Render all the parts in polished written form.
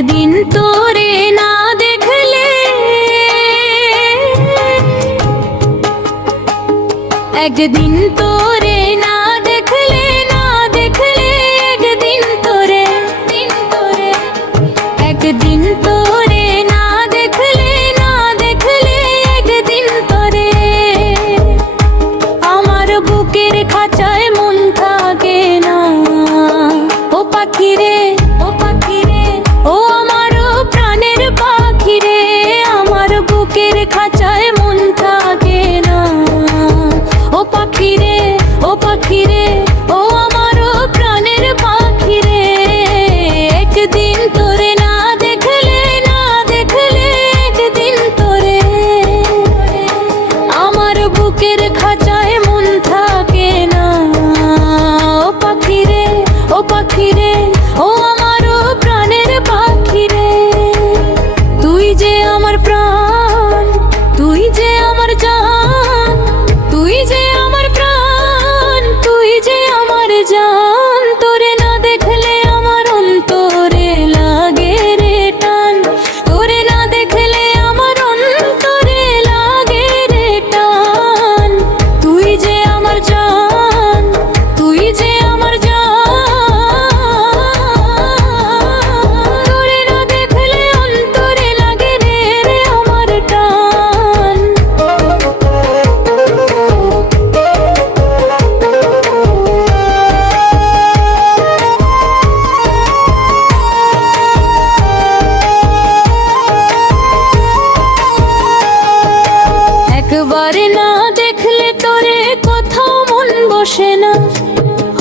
একদিন তোরে না দেখলে, একদিন তোরে না দেখলে, না দেখলে একদিন তোরে, একদিন তোরে না দেখলে, না দেখলে একদিন তোরে আমার বুকের খাঁচায় মন থাকে না। ও পাখি রে, ও পাখি রে, ও আমার প্রাণের পাখি রে, আমার বুকের খাঁচায় মন থাকে না। ও পাখি রে, ও পাখি রে, ও আমার প্রাণের পাখি রে, একদিন তোরে না দেখলে, না দেখলে একদিন তোরে আমার বুকের খাঁচায় মন থাকে না। ও পাখি রে, ও পাখি রে, ও আমার প্রাণের পাখি রে, তুই যে আমার প্রাণ, তুই যে আমার জান, তুই যে আমার প্রাণ, তুই যে আমার জান, তোরে না দেখলে আমার অন্তরে লাগে রে টান, তোরে না দেখলে আমার অন্তরে লাগে রে টান, তুই যে আমার জান, তুই যে আমার জান, তোরে না দেখলে অন্তরে লাগে রে রে আমার টান। একবারে না দেখলে তোরে কোথাও মন বসে না,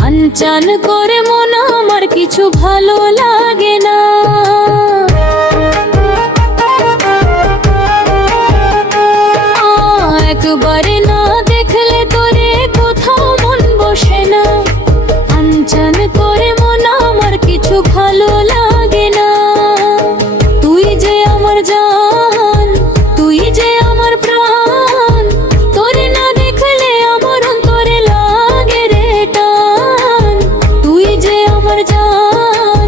আনচান করে মন আমার কিছু ভালো লাগে না। একবারে না দেখলে তোরে কোথাও মন বসে না, আনচান করে মন আমার কিছু ভালো লাগে না। তুই যে আমার জান, তুই যে আমার প্রাণ, তোরে না দেখলে আমার অন্তরে লাগে রে টান, তুই যে আমার জান,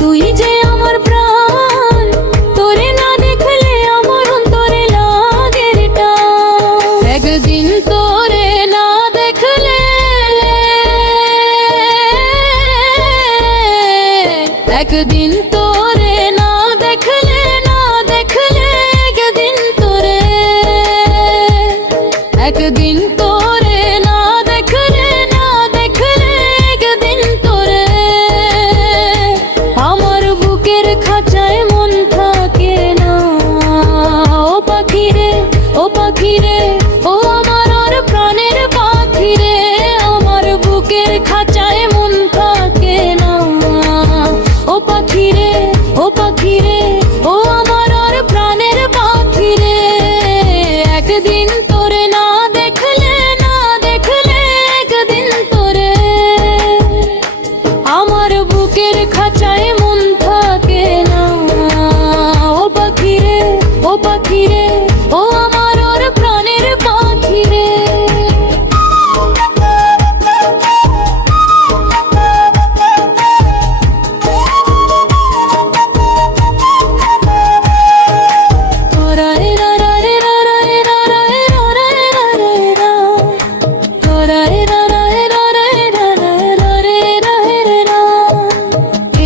তুই যে আমার প্রাণ, তোরে না দেখলে আমার অন্তরে লাগে রে টান। একদিন তোরে না দেখলে, একদিন তোরে না দেখলে, না দেখলে একদিন তোরে, একদিন তোরে না দেখলে, না দেখলে একদিন তোরে আমার বুকের খাঁচায় মন থাকে না। ও পাখি রে, ও পাখি রে, ও আমার প্রাণের পাখি রে, আমার বুকের খাঁচায় মন থাকে না। ও পাখি রে, ও পাখি রে, ও আমার প্রাণের পাখি রে, একদিন তোরে না দেখলে, না দেখলে একদিন তোরে আমার বুকের খাঁচায় মন থাকে না। ও পাখি রে, ও পাখি রে, ও আমার প্রাণের পাখি রে।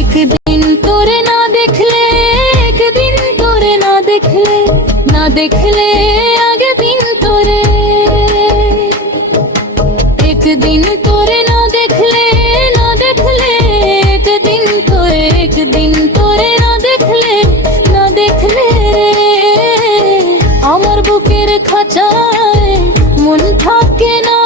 একদিন তোরে না দেখলে, একদিন তোরে না দেখলে, না দেখলে একদিন তোরে, একদিন তোরে না দেখলে, না দেখলে একদিন তোরে, একদিন তোরে না দেখলে, না দেখলে আমার বুকের খাঁচায় মন থাকে না।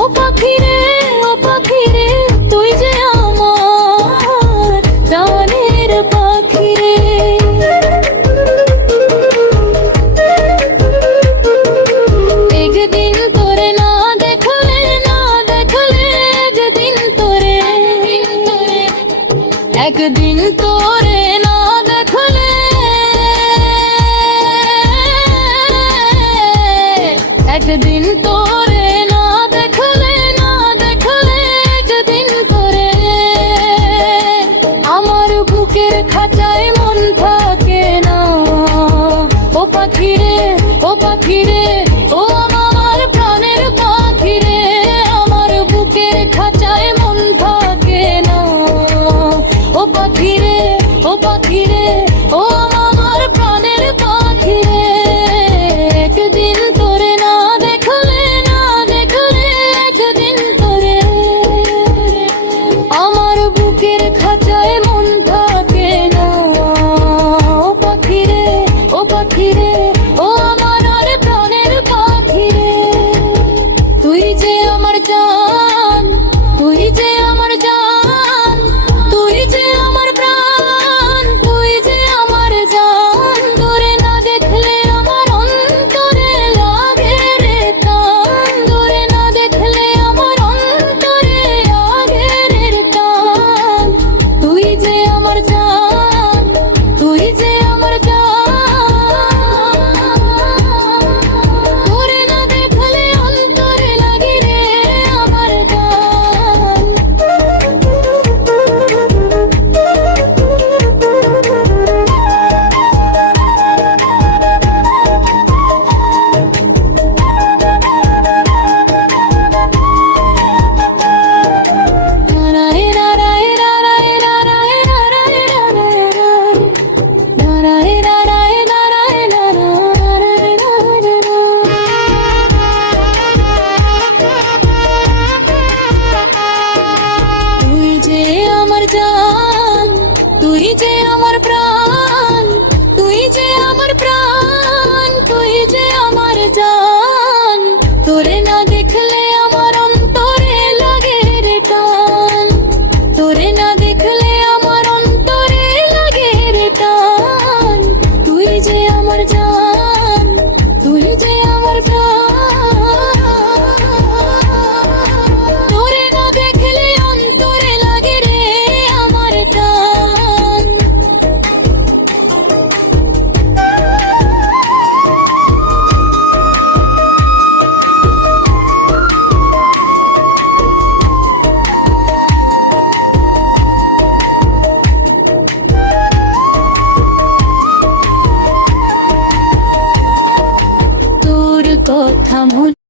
ও পাখি রে, ও পাখি রে, তুই যে আমার প্রাণের পাখি রে, একদিন তোরে না দেখলে, না দেখলে একদিন তোরে, একদিন তোরে না দেখলে, একদিন তোরে না দেখলে, না দেখলে একদিন তোরে আমার বুকের খাঁচায় রে একদিন তোরে না দেখলে একদিন তোরে আমার বুকের খাঁচায় মন থাকে না। ও পাখি রে